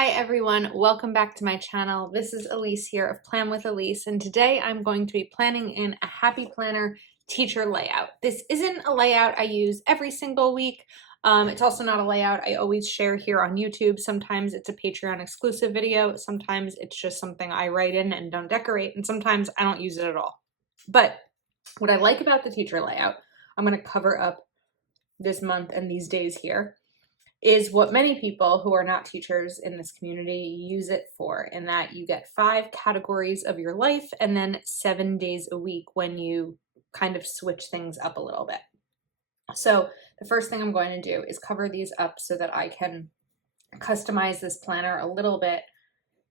Hi everyone, welcome back to my channel. This is Elise here of Plan with Elise, and today I'm going to be planning in a Happy Planner teacher layout. This isn't a layout I use every single week. It's also not a layout I always share here on YouTube. Sometimes it's a Patreon exclusive video, sometimes it's just something I write in and don't decorate, and sometimes I don't use it at all. But what I like about the teacher layout, I'm going to cover up this month and these days here, is what many people who are not teachers in this community use it for, in that you get 5 categories of your life and then 7 days a week when you kind of switch things up a little bit. So the first thing I'm going to do is cover these up so that I can customize this planner a little bit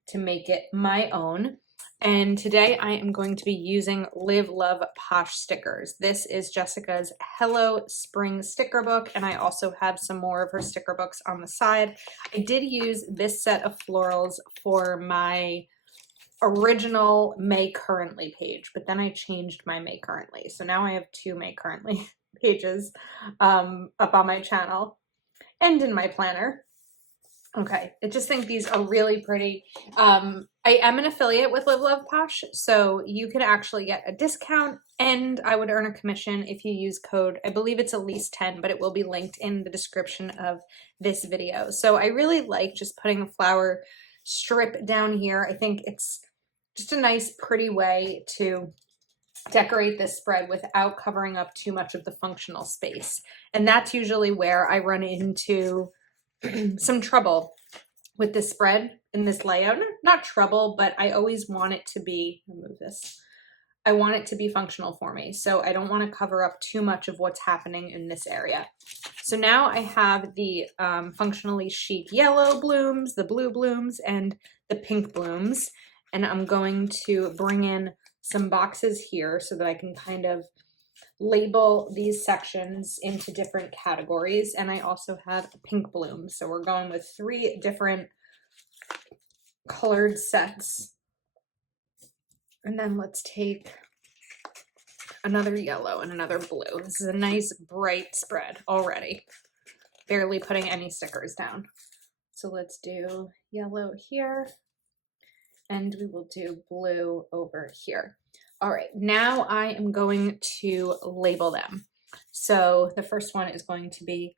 to make it my own. And today I am going to be using Live Love Posh stickers. This is Jessica's Hello Spring sticker book, and I also have some more of her sticker books on the side. I did use this set of florals for my original May Currently page, but then I changed my May Currently. So now I have 2 May Currently pages up on my channel and in my planner. Okay, I just think these are really pretty. I am an affiliate with Live Love Posh, so you can actually get a discount, and I would earn a commission if you use code, I believe it's Elise10, but it will be linked in the description of this video. So I really like just putting a flower strip down here. I think it's just a nice, pretty way to decorate this spread without covering up too much of the functional space. And that's usually where I run into some trouble with this spread in this layout. Not trouble, but I always want it to be, remove this, I want it to be functional for me. So I don't want to cover up too much of what's happening in this area. So now I have the functionally chic yellow blooms, the blue blooms, and the pink blooms. And I'm going to bring in some boxes here so that I can kind of label these sections into different categories. And I also have pink blooms. So we're going with 3 different colored sets. And then let's take another yellow and another blue. This is a nice bright spread already. Barely putting any stickers down. So let's do yellow here, and we will do blue over here. All right, now I am going to label them. So the first one is going to be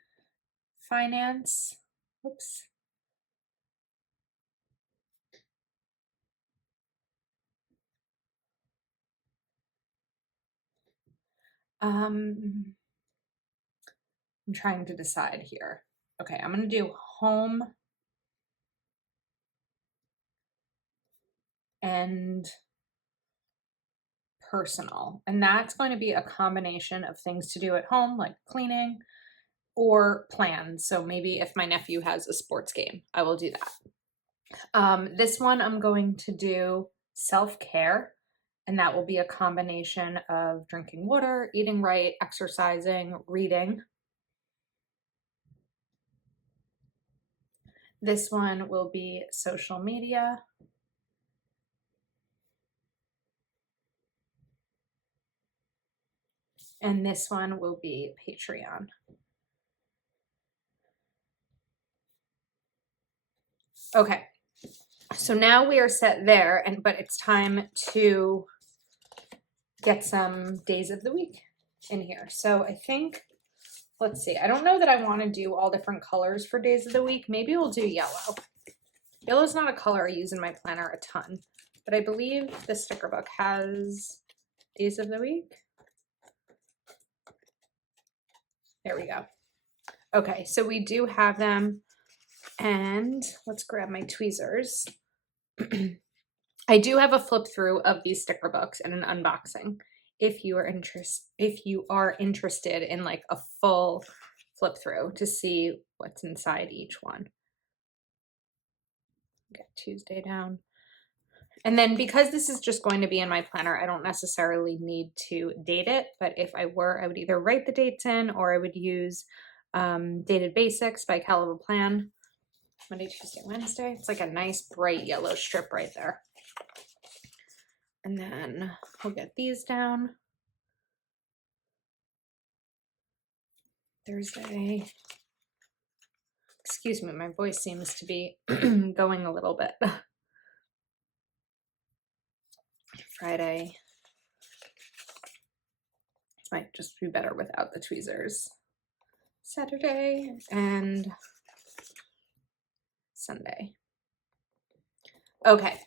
finance. Oops. I'm trying to decide here. Okay, I'm going to do home and personal. And that's going to be a combination of things to do at home, like cleaning, or plans. So maybe if my nephew has a sports game, I will do that. This one I'm going to do self-care, and that will be a combination of drinking water, eating right, exercising, reading. This one will be social media. And this one will be Patreon. Okay, so now we are set there, but it's time to get some days of the week in here. So I think, let's see, I don't know that I want to do all different colors for days of the week. Maybe we'll do yellow. Yellow is not a color I use in my planner a ton, but I believe the sticker book has days of the week. There we go. Okay, so we do have them, and let's grab my tweezers. I do have a flip through of these sticker books and an unboxing if you are interested in like a full flip through to see what's inside each one. Get Tuesday down. And then because this is just going to be in my planner, I don't necessarily need to date it, but if I were, I would either write the dates in, or I would use Dated Basics by Caliber Plan. Monday, Tuesday, Wednesday. It's like a nice bright yellow strip right there. And then we'll get these down. Thursday, Excuse me, my voice seems to be going a little bit. Friday. Might just be better without the tweezers. Saturday and Sunday. Okay,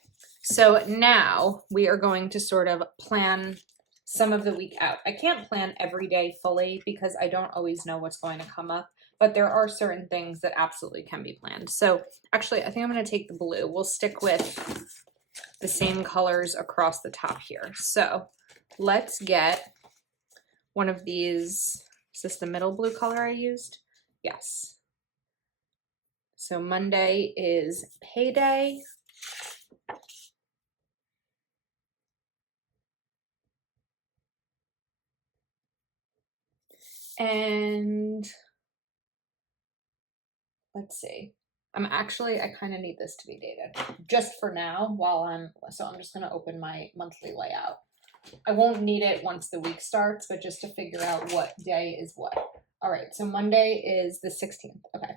so now we are going to sort of plan some of the week out. I can't plan every day fully because I don't always know what's going to come up, but there are certain things that absolutely can be planned. So actually, I think I'm going to take the blue. We'll stick with the same colors across the top here. So let's get one of these. Is this the middle blue color I used? Yes. So Monday is payday. And let's see. I kind of need this to be dated just for now so I'm just going to open my monthly layout. I won't need it once the week starts, but just to figure out what day is what. All right, so Monday is the 16th. Okay.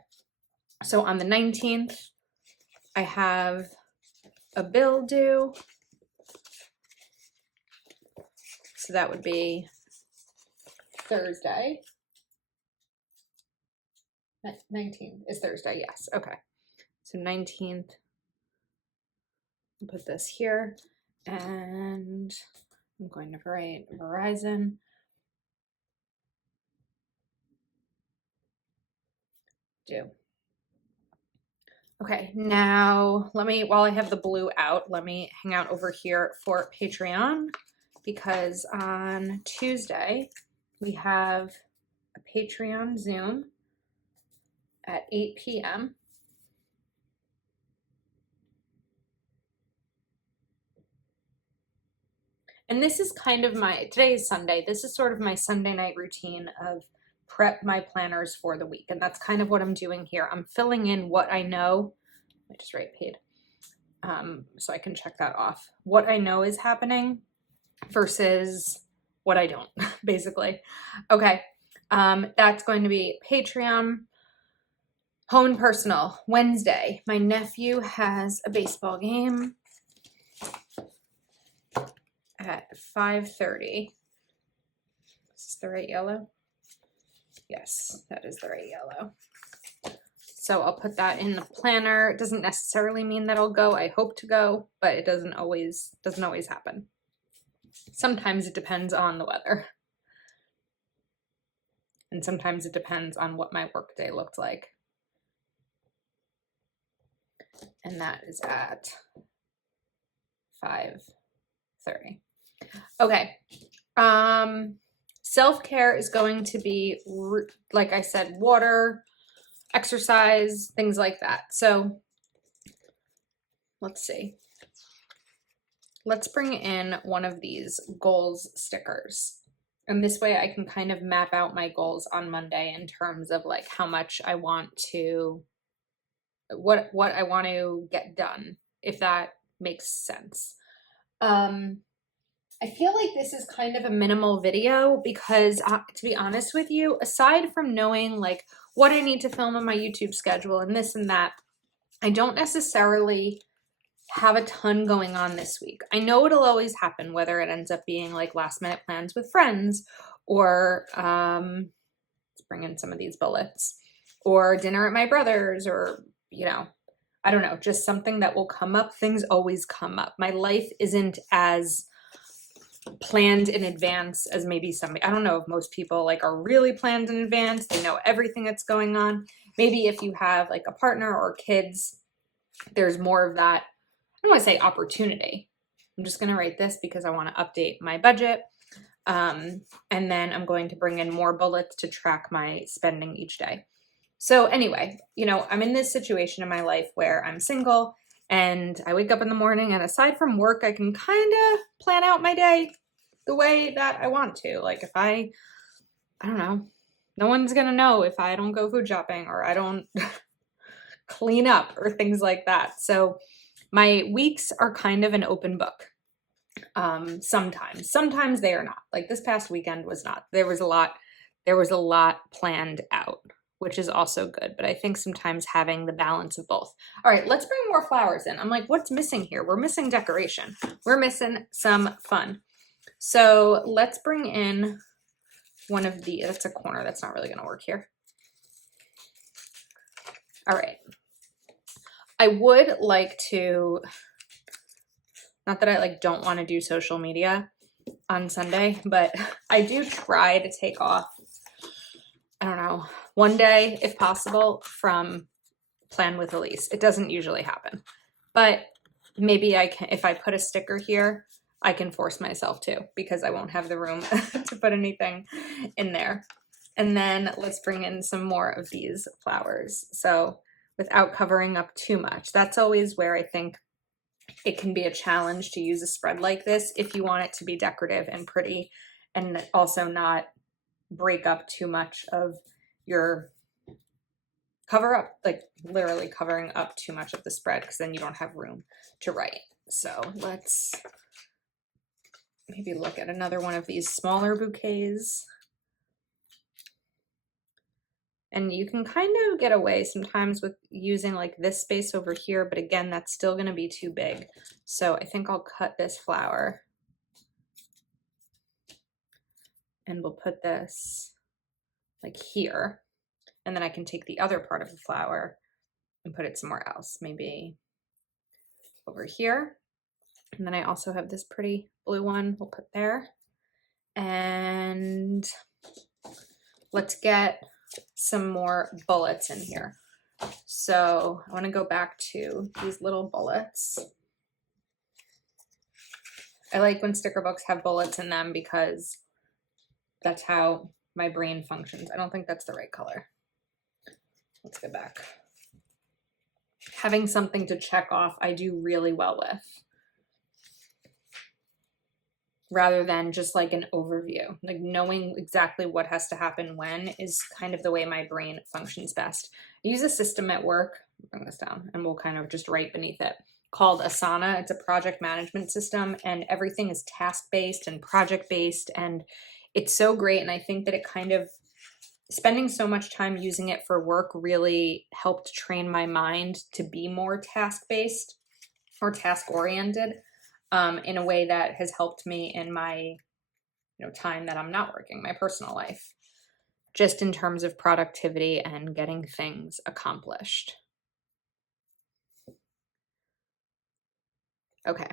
So on the 19th, I have a bill due. So that would be Thursday. 19th is Thursday, yes. Okay. So 19th, I'll put this here, and I'm going to write Verizon. Due. Okay, now while I have the blue out, let me hang out over here for Patreon, because on Tuesday we have a Patreon Zoom at 8 p.m. And this is kind of today is Sunday. This is sort of my Sunday night routine of prep my planners for the week. And that's kind of what I'm doing here. I'm filling in what I know. I just write paid. So I can check that off. What I know is happening versus what I don't, basically. Okay. That's going to be Patreon. Home and personal, Wednesday. My nephew has a baseball game at 5:30. Is this the right yellow? Yes, that is the right yellow. So I'll put that in the planner. It doesn't necessarily mean that I'll go. I hope to go, but it doesn't always happen. Sometimes it depends on the weather. And sometimes it depends on what my work day looked like. And that is at 5:30. Okay. Self-care is going to be, like I said, water, exercise, things like that. So let's see. Let's bring in one of these goals stickers. And this way I can kind of map out my goals on Monday in terms of like how much I want to, what I want to get done, if that makes sense. I feel like this is kind of a minimal video because to be honest with you, aside from knowing like what I need to film on my YouTube schedule and this and that, I don't necessarily have a ton going on this week. I know it'll always happen, whether it ends up being like last minute plans with friends or let's bring in some of these bullets, or dinner at my brother's, or I don't know, just something that will come up. Things always come up. My life isn't as planned in advance as maybe somebody, I don't know if most people like are really planned in advance. They know everything that's going on. Maybe if you have like a partner or kids, there's more of that, I don't want to say opportunity. I'm just going to write this because I want to update my budget. And then I'm going to bring in more bullets to track my spending each day. So anyway, I'm in this situation in my life where I'm single and I wake up in the morning, and aside from work, I can kind of plan out my day the way that I want to. Like if I don't know, no one's going to know if I don't go food shopping or I don't clean up or things like that. So my weeks are kind of an open book. Sometimes they are not. Like this past weekend was not. There was a lot planned out. which is also good. But I think sometimes having the balance of both. All right, let's bring more flowers in. I'm like, what's missing here? We're missing decoration. We're missing some fun. So let's bring in one of the, that's a corner. That's not really going to work here. All right. I would like to, not that I like don't want to do social media on Sunday, but I do try to take off, I don't know, one day if possible from Plan with Elise. It doesn't usually happen, but maybe I can, if I put a sticker here, I can force myself to, because I won't have the room to put anything in there. And then let's bring in some more of these flowers. So without covering up too much, that's always where I think it can be a challenge to use a spread like this if you want it to be decorative and pretty and also not break up too much of your cover up, like literally covering up too much of the spread, because then you don't have room to write. So let's maybe look at another one of these smaller bouquets. And you can kind of get away sometimes with using like this space over here, but again, that's still going to be too big. So I think I'll cut this flower and we'll put this like here. And then I can take the other part of the flower and put it somewhere else, maybe over here. And then I also have this pretty blue one we'll put there. And let's get some more bullets in here. So I want to go back to these little bullets. I like when sticker books have bullets in them because that's how my brain functions. I don't think that's the right color. Let's go back. Having something to check off, I do really well with, rather than just like an overview. Like knowing exactly what has to happen when is kind of the way my brain functions best. I use a system at work, bring this down, and we'll kind of just write beneath it, called Asana. It's a project management system, and everything is task-based and project-based, and it's so great. And I think that it kind of, spending so much time using it for work really helped train my mind to be more task-based or task-oriented. In a way that has helped me in my time that I'm not working, my personal life, just in terms of productivity and getting things accomplished. Okay,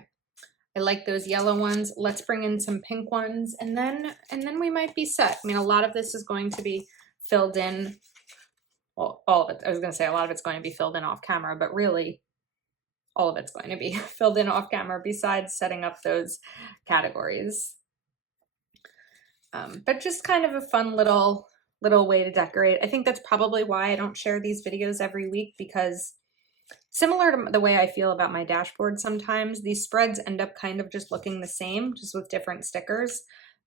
I like those yellow ones. Let's bring in some pink ones, and then we might be set. I mean, a lot of this is going to be filled in, well, all of it. I was going to say a lot of it's going to be filled in off camera, but really all of it's going to be filled in off camera besides setting up those categories. But just kind of a fun little way to decorate. I think that's probably why I don't share these videos every week, because similar to the way I feel about my dashboard sometimes, these spreads end up kind of just looking the same, just with different stickers.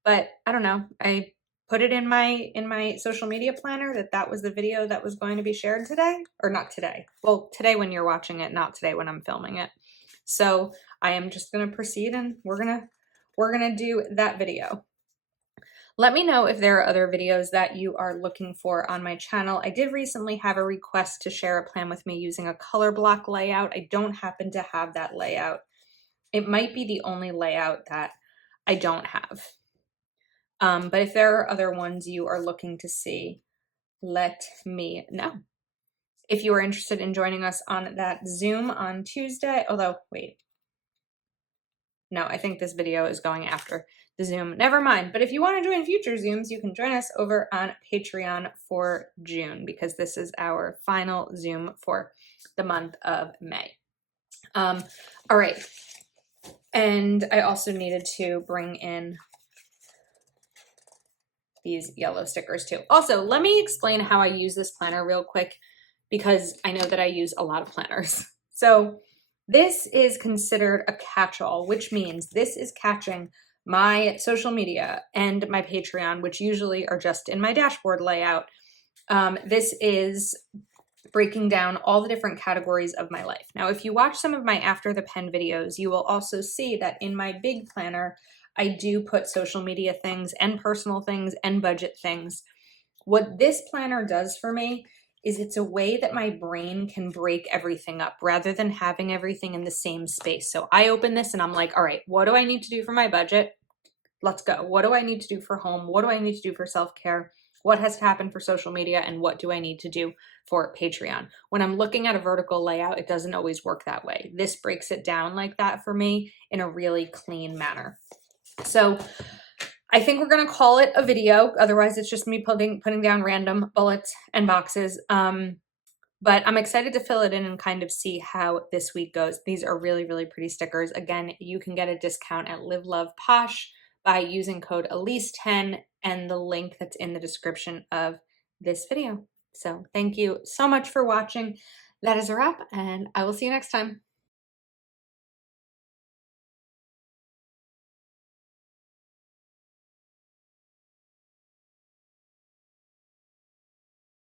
But I don't know, I put it in my social media planner that was the video that was going to be shared today, or not today. Well, today when you're watching it, not today when I'm filming it. So I am just going to proceed, and we're going to do that video. Let me know if there are other videos that you are looking for on my channel. I did recently have a request to share a plan with me using a color block layout. I don't happen to have that layout. It might be the only layout that I don't have. But if there are other ones you are looking to see, let me know. If you are interested in joining us on that Zoom on Tuesday, although, wait. No, I think this video is going after the Zoom. Never mind. But if you want to join future Zooms, you can join us over on Patreon for June, because this is our final Zoom for the month of May. All right. And I also needed to bring in these yellow stickers too. Also, let me explain how I use this planner real quick, because I know that I use a lot of planners. So this is considered a catch-all, which means this is catching my social media and my Patreon, which usually are just in my dashboard layout. This is breaking down all the different categories of my life. Now, if you watch some of my After the Pen videos, you will also see that in my big planner, I do put social media things and personal things and budget things. What this planner does for me is it's a way that my brain can break everything up rather than having everything in the same space. So I open this and I'm like, all right, what do I need to do for my budget? Let's go. What do I need to do for home? What do I need to do for self-care? What has to happen for social media? And what do I need to do for Patreon? When I'm looking at a vertical layout, it doesn't always work that way. This breaks it down like that for me in a really clean manner. So I think we're going to call it a video. Otherwise, it's just me putting down random bullets and boxes. But I'm excited to fill it in and kind of see how this week goes. These are really, really pretty stickers. Again, you can get a discount at Live Love Posh by using code Elise10 and the link that's in the description of this video. So thank you so much for watching. That is a wrap, and I will see you next time.